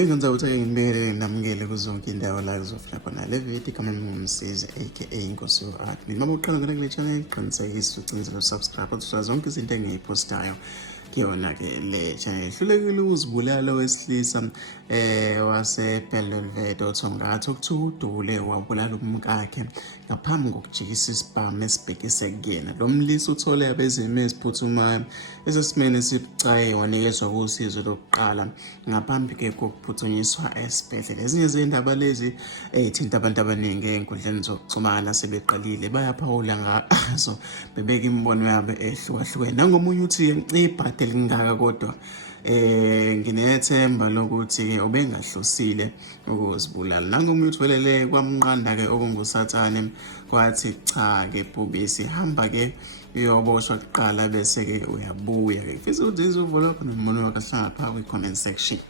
Ngikwenza ukuthi ngibekele namukele kuzonke indawo la kuzofika khona le video kama ngumsizi aka inkosi yo-art. Mina uma uqala ngena kule channel qinisekisa ucinze lo subscribe uthola zonke izinto engiyipostayo kuyona ke le channel. Hlulekile uzibulala wesilisa wase Velvet othongathi okuthiwa udubule wabulala umkakhe ngaphambi kokujikisa isibhamu esibhekise kuyena. Lo mlisi uthole abezimo eziphuthumayo esesimene esibucayi wanikezwa usizo lokuqala ngaphambi ke kokuphuthunyiswa esibhedlela. Ezinye zindaba lezi ezithinta abantu abaningi ey'nkundleni zokuxhumana sebeqalile bayaphawula ngazo bebeka imibono yabo ehlukahlukene. Nangomunye uthi ibhadi elingaka kodwa nginethemba lokuthi ubengahlosile ukuzibulala. Nangomunye uthi velele kwamnqanda ke okungusathane kwathi cha ke bhubisi hamba ke uyoboshwa kuqala bese ke uyabuya ke. Ngifisa ukuthi izuvula khona umbona wakhe hlangapha kwi comment section.